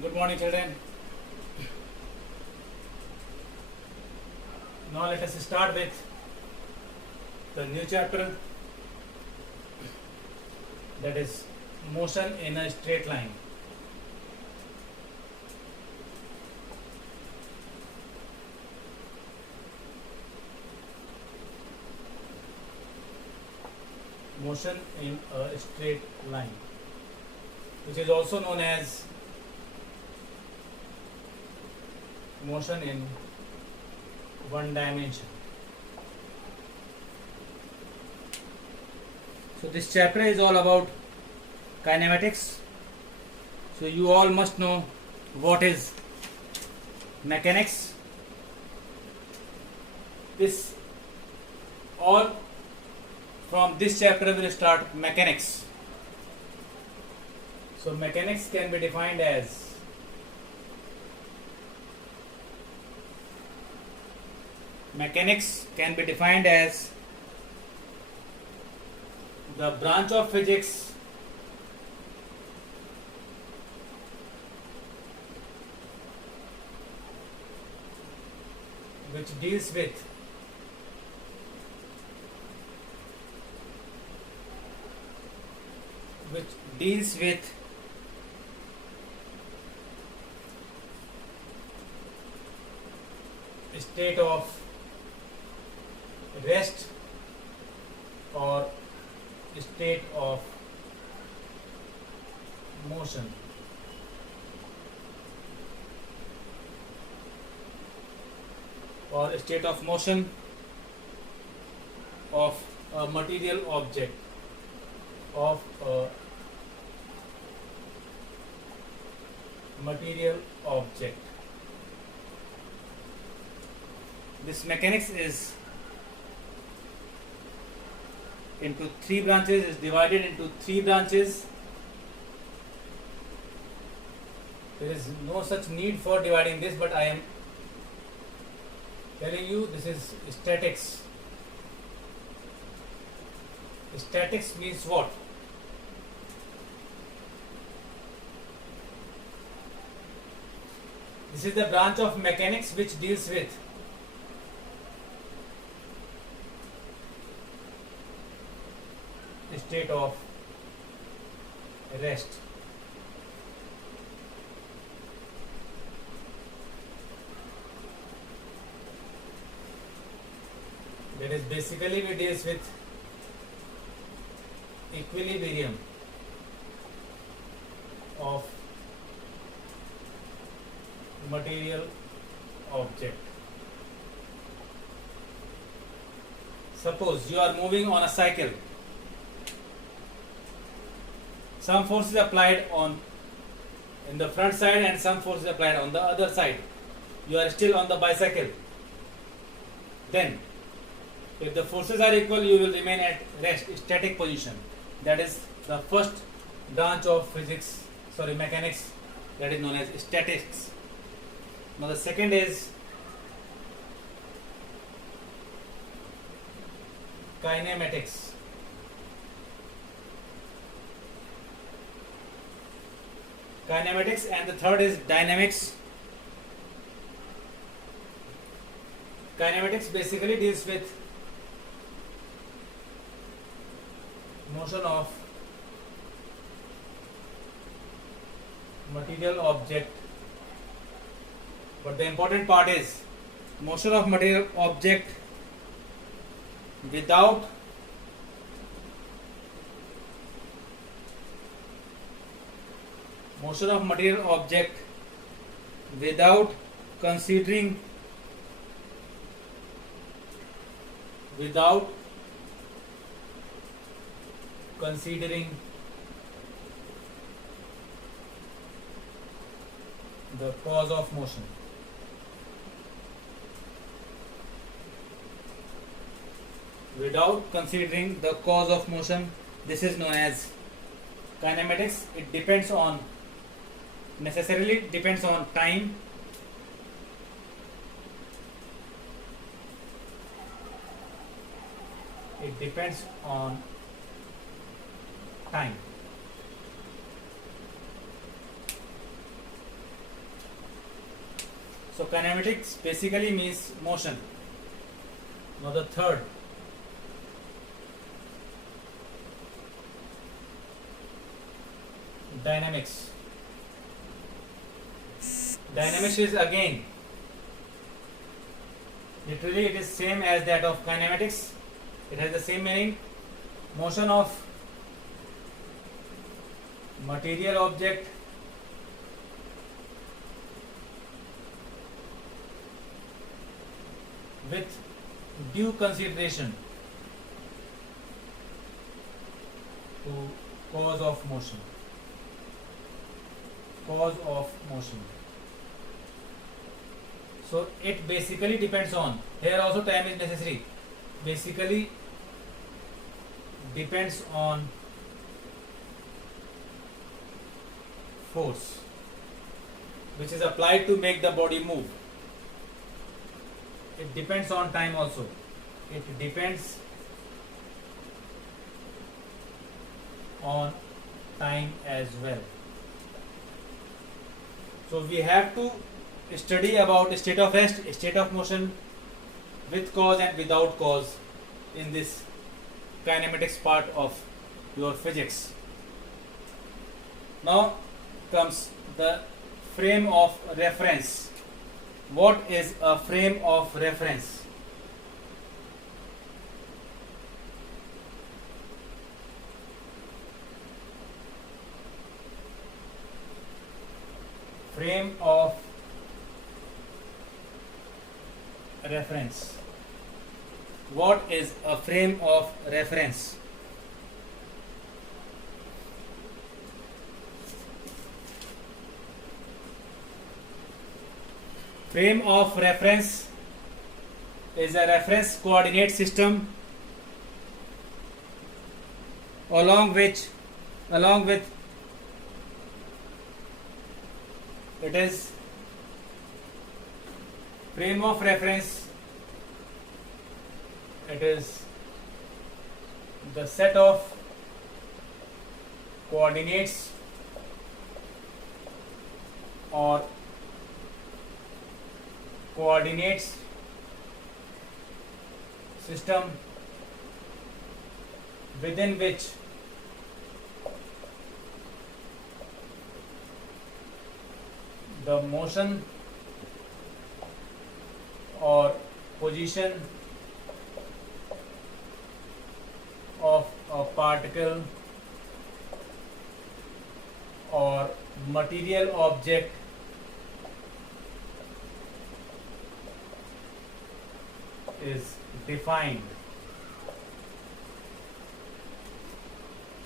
Good morning, children. Now let us start with the new chapter, that is motion in a straight line. Motion in a straight line, which is also known as motion in one dimension. So this chapter is all about kinematics. So you all must know what is mechanics. This all from this chapter will start mechanics. So mechanics can be defined as the branch of physics which deals with state of rest or state of motion. Or state of motion of a material object, This mechanics is into three branches, is divided into three branches. There is no such need for dividing this, but I am telling you this is statics. Statics means what? This is the branch of mechanics which deals with state of rest. That is basically we deals with equilibrium of material object. Suppose you are moving on a cycle. Some force is applied in the front side and some force is applied on the other side. You are still on the bicycle. Then, if the forces are equal, you will remain at rest, static position. That is the first branch of mechanics, that is known as statics. Now the second is kinematics. And the third is dynamics. Kinematics basically deals with motion of material object, but the important part is motion of material object without considering the cause of motion. Without considering the cause of motion, this is known as kinematics. It necessarily depends on time. It depends on time. So kinematics basically means motion. Now the third, dynamics. Dynamics is again literally it is same as that of kinematics. It has the same meaning. Motion of material object with due consideration to cause of motion. Cause of motion. So it basically depends on, here also time is necessary, basically depends on force which is applied to make the body move. It depends on time also. It depends on time as well. So we have to study about state of rest, state of motion, with cause and without cause in this kinematics part of your physics. Now comes the frame of reference. What is a frame of reference? Frame of reference. What is a frame of reference? Frame of reference is a reference coordinate system along with it is frame of reference. It is the set of coordinates or coordinates system within which the motion or position of a particle or material object is defined.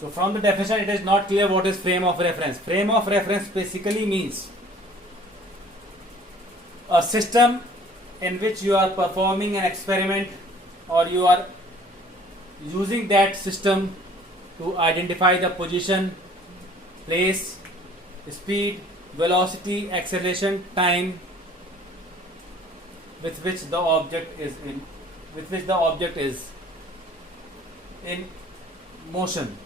So from the definition it is not clear what is frame of reference. Frame of reference basically means a system in which you are performing an experiment or you are using that system to identify the position, place, speed, velocity, acceleration, time with which the object is in motion.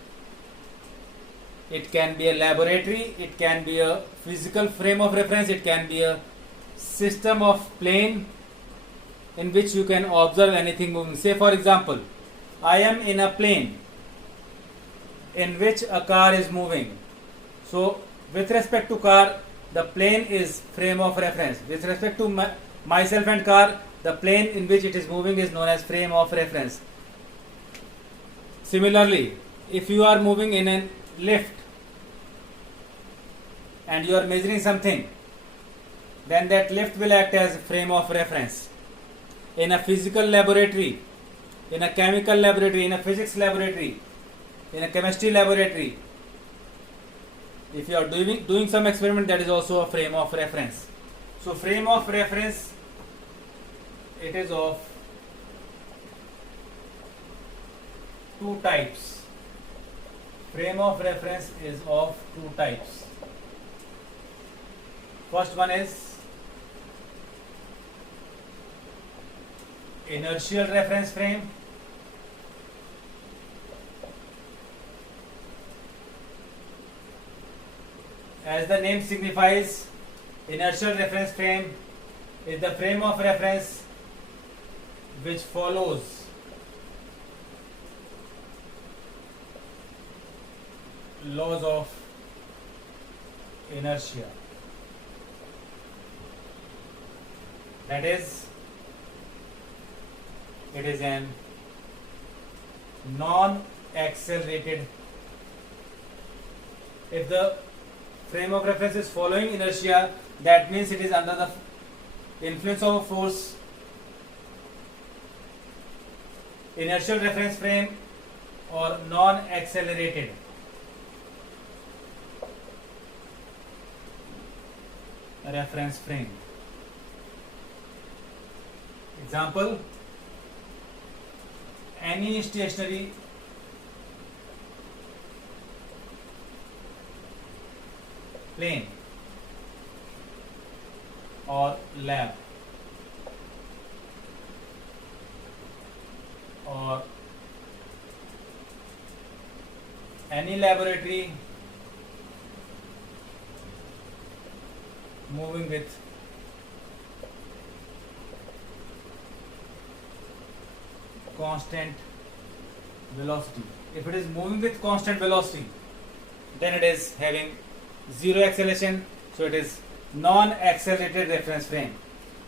It can be a laboratory, it can be a physical frame of reference, it can be a system of plane in which you can observe anything moving. Say for example, I am in a plane in which a car is moving. So with respect to car, the plane is frame of reference. With respect to myself and car, the plane in which it is moving is known as frame of reference. Similarly, if you are moving in a lift and you are measuring something, then that lift will act as frame of reference. In a physical laboratory, in a chemical laboratory, in a physics laboratory, in a chemistry laboratory, if you are doing some experiment, that is also a frame of reference. So frame of reference, it is of two types. Frame of reference is of two types. First one is inertial reference frame. As the name signifies, inertial reference frame is the frame of reference which follows laws of inertia. That is, it is an non-accelerated. If the frame of reference is following inertia, that means it is under the influence of a force. Inertial reference frame or non-accelerated. Reference frame. Example, any stationary plane or lab or any laboratory moving with constant velocity. If it is moving with constant velocity, then it is having zero acceleration, so it is non-accelerated reference frame.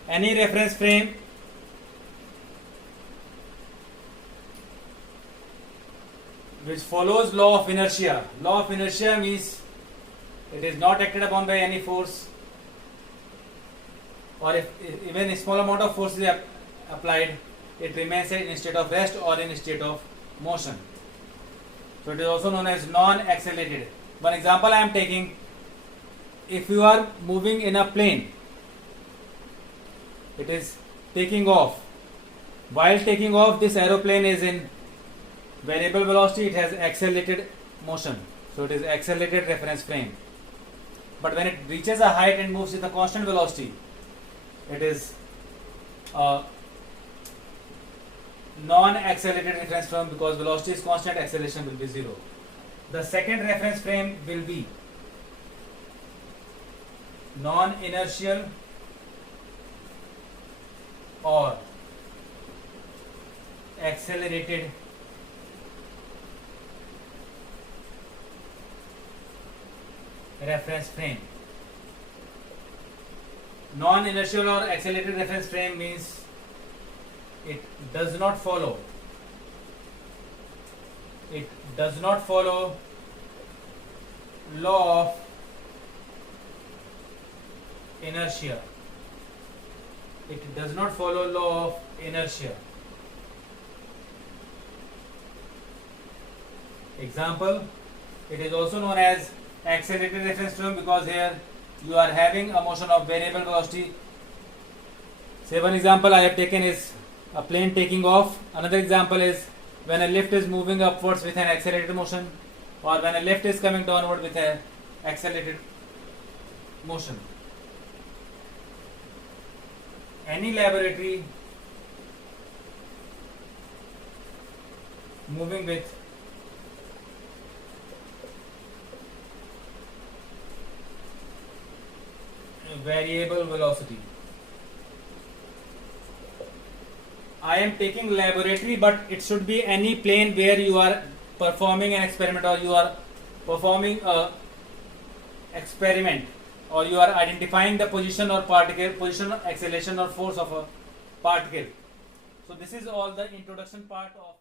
Any reference frame which follows law of inertia. Law of inertia means it is not acted upon by any force, or if even a small amount of force is applied, it remains in state of rest or in state of motion. So it is also known as non-accelerated. One example I am taking, if you are moving in a plane, it is taking off. While taking off, this aeroplane is in variable velocity, it has accelerated motion. So it is accelerated reference frame. But when it reaches a height and moves with a constant velocity, it is non-accelerated reference frame, because velocity is constant, acceleration will be zero. The second reference frame will be non-inertial or accelerated reference frame. Non-inertial or accelerated reference frame means it does not follow law of inertia. It does not follow law of inertia. Example, it is also known as accelerated reference frame because here you are having a motion of variable velocity. Say one example I have taken is a plane taking off. Another example is when a lift is moving upwards with an accelerated motion, or when a lift is coming downward with an accelerated motion. Any laboratory moving with variable velocity. I am taking laboratory, but it should be any plane where you are performing an experiment, or you are performing a experiment, or you are identifying the position or particle, position, acceleration or force of a particle. So this is all the introduction part of